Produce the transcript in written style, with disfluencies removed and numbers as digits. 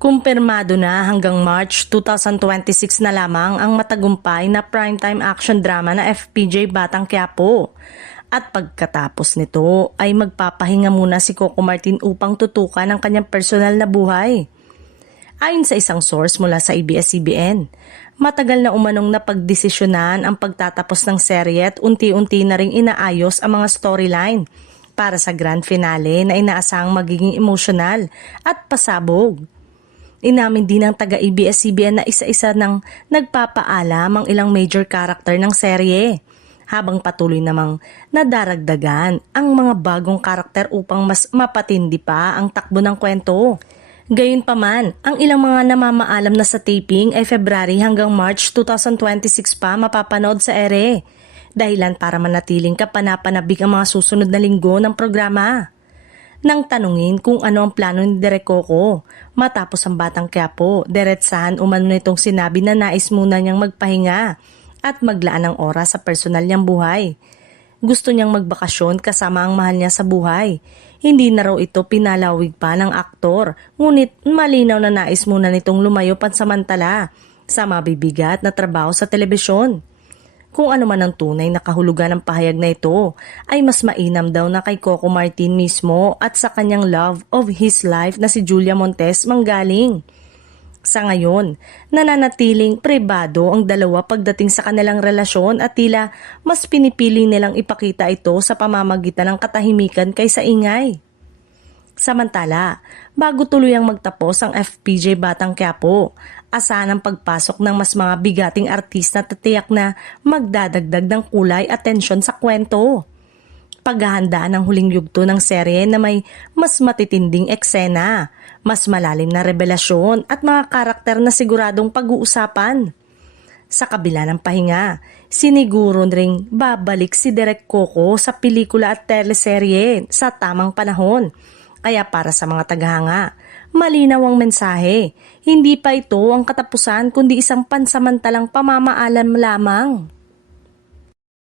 Kumpirmado na hanggang March 2026 na lamang ang matagumpay na primetime action drama na FPJ Batang Quiapo. At pagkatapos nito ay magpapahinga muna si Coco Martin upang tutukan ang kanyang personal na buhay. Ayon sa isang source mula sa ABS-CBN, matagal na umanong napagdesisyonan ang pagtatapos ng serye at unti-unti na ring inaayos ang mga storyline para sa grand finale na inaasahang magiging emosyonal at pasabog. Inamin din ng taga-ABS-CBN na isa-isa nang nagpapaalam ang ilang major character ng serye, habang patuloy namang nadaragdagan ang mga bagong karakter upang mas mapatindi pa ang takbo ng kwento. Gayunpaman, ang ilang mga namamaalam na sa taping ay February hanggang March 2026 pa mapapanood sa ere, dahilan para manatiling kapanapanabik ang mga susunod na linggo ng programa. Nang tanungin kung ano ang plano ni Direk Coco matapos ang Batang Quiapo, diretsahan umano nitong sinabi na nais muna niyang magpahinga at maglaan ng oras sa personal niyang buhay. Gusto niyang magbakasyon kasama ang mahal niya sa buhay. Hindi na raw ito pinalawig pa ng aktor, ngunit malinaw na nais muna nitong lumayo pansamantala sa mabibigat na trabaho sa telebisyon. Kung ano man ang tunay na kahulugan ng pahayag na ito, ay mas mainam daw na kay Coco Martin mismo at sa kanyang love of his life na si Julia Montes manggaling. Sa ngayon, nananatiling pribado ang dalawa pagdating sa kanilang relasyon at tila mas pinipili nilang ipakita ito sa pamamagitan ng katahimikan kaysa ingay. Samantala, bago tuluyang magtapos ang FPJ Batang Quiapo, asahan ang pagpasok ng mas mga bigating artista at tiyak na magdadagdag ng kulay at tensyon sa kwento. Paghahandaan ng huling yugto ng serye na may mas matitinding eksena, mas malalim na revelasyon at mga karakter na siguradong pag-uusapan. Sa kabila ng pahinga, siniguro ring babalik si Direk Coco sa pelikula at teleserye sa tamang panahon. Kaya para sa mga tagahanga, malinaw ang mensahe. Hindi pa ito ang katapusan kundi isang pansamantalang pamamaalam lamang.